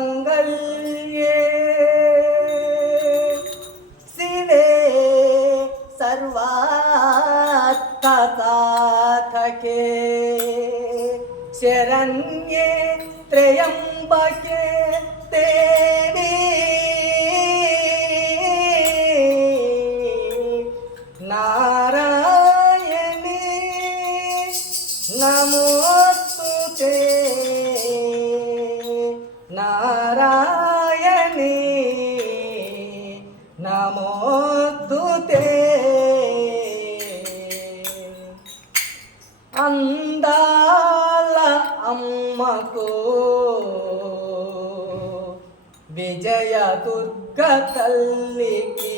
सर्वमङ्गलमाङ्गल्ये शिवे सर्वार्थसाधके शरण्ये त्र्यम्बके देवी नारायणी नमोस्तुते नारायणी नमोस्तुते अंदाल अम्मको विजय दुर्ग तल्लिकी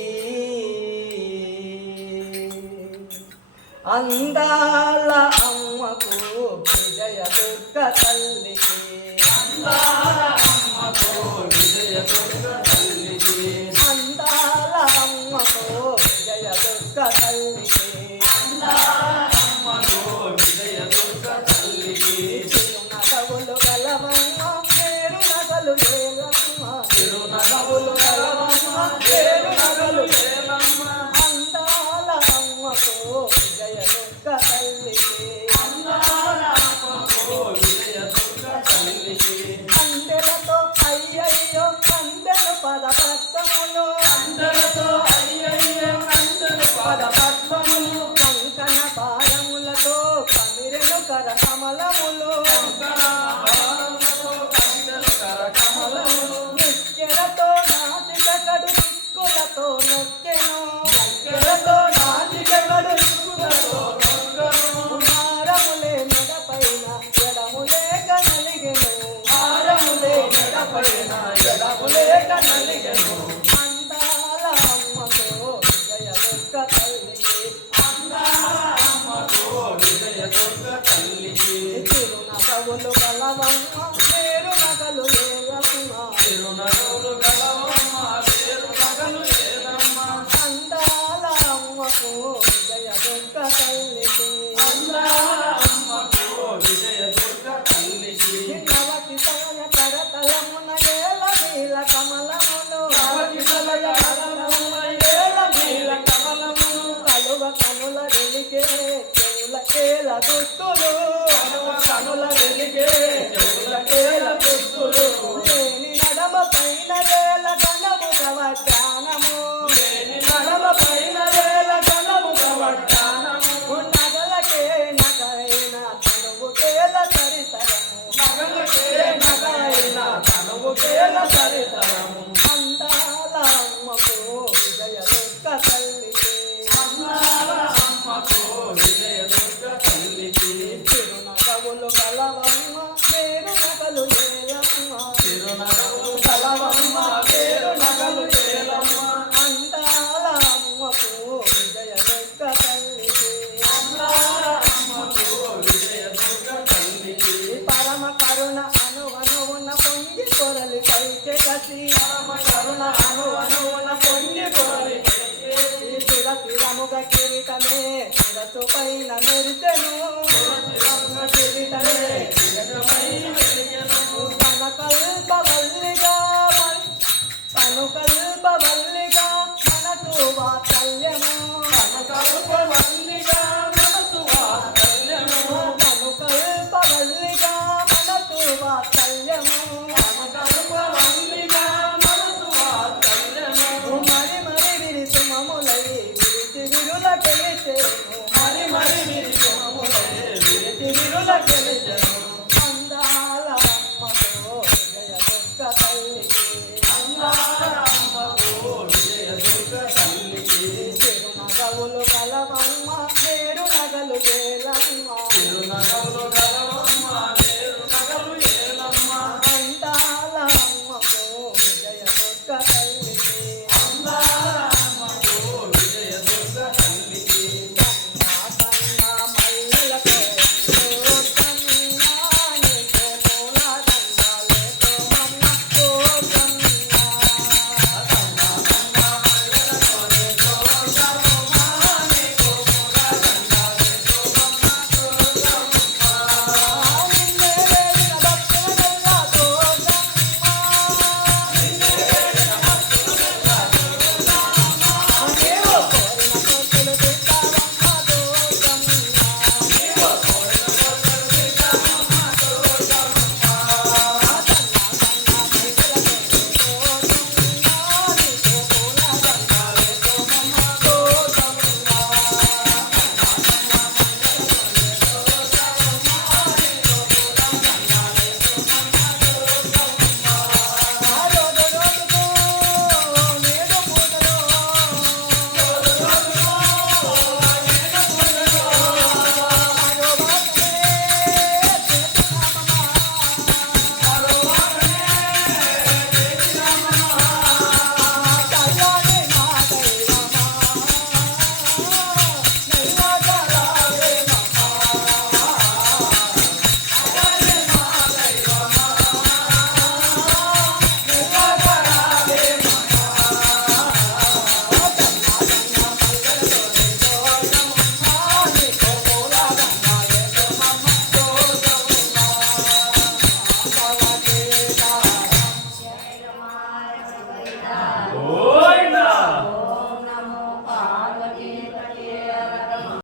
अंदाल अम्मको विजय दुर्ग तल्लिकी अंदाल अम्मको विजय दुर्ग तल्लिकी अंदाल अम्मको विजय दुर्ग तल्लिकी अंदाल अम्मको विजय दुर्ग तल्लिकी చిరునగవులు గలవమ్మ పేరు నగలు లేలమ్మ చిరునగవులు గలవమ్మ పేరు నగలు లేలమ్మ అందాల అమ్మకు విజయ దుర్గ తల్లికి అందాల అమ్మకు విజయ దుర్గ తల్లికి అందెలతో అయ్యయ్యో అందెలు పదపద్మములు అందెలతో అయ్యయ్యో అందెలు పదపద్మములు కంకణ భారములతో కమిరెను కర కమలములు నిత్యలతో నాటిక కడు దిక్కులతో నొక్కెను నిత్యలతో నాటిక కడు దిక్కులతో నొక్కెను హారములే మెడపైన ఎడములేక నలిగెను హారములే మెడపైన ఎడములేక నలిగెను అందాల అమ్మకు విజయ దుర్గ తల్లికి అందాల అమ్మకు విజయ దుర్గ తల్లికి చిరునగవులు గలవమ్మ పేరు నగలు లేలమ్మ చిరునగవులు గలవమ్మ పేరు నగలు లేలమ్మ అందాల అమ్మకు విజయ దుర్గ తల్లికి అందాల అమ్మకు విజయ దుర్గ తల్లికి నవకి తలయ కరతలమున ఏల నీల కమలములు నవకి తలయ కరతలమున ఏల నీల కమలములు కలువ కనుల వెలిగే చెవుల కేల దుస్తులు కనుల వెలిగే చెవుల కేల దుస్తులు లేని నడమ పైన వేల గణము గవటానము లేని నడమ పైన వేల గణము గవటానము నగలకే నగైన తనువు కేల సరితరము నగలకే నగైన తనువు కేల సరితరము అందాల అమ్మకు విజయ దుర్గ తల్లికి అందాల అమ్మకు విజయ దుర్గ తల్లికి చిరునగవులు గలవమ్మ పేరు నగలు లేలమ్మ చిరునగవులు గలవమ్మ పేరు నగలు లేలమ్మ అందాల అమ్మకు విజయ దుర్గ తల్లికి అందాల అమ్మకు విజయ దుర్గ తల్లికి పరమ కరుణ అనువనువున పొంగి కొరలి పైకే గసి పరమ కరుణ అనువనువున పొంగి కొరలి శిరముగ కిరీటమే శిరసు పైన మెరిసెను కిరీటమే తన కల్పవల్లిగా తను కల్పవల్లిగా మనసు వాత్సల్యము తన కల్పవల్లిగా మనసు వాత్సల్యము తను కల్పవల్లిగా మనసు వాత్సల్యము తన కల్పవల్లిగా మనసు వాత్సల్యము మరి మరి విరిసు మములై విరిసి విరుల గెలిచెను మరి మరి విరిసు మములై విరిసి విరుల గెలిచెను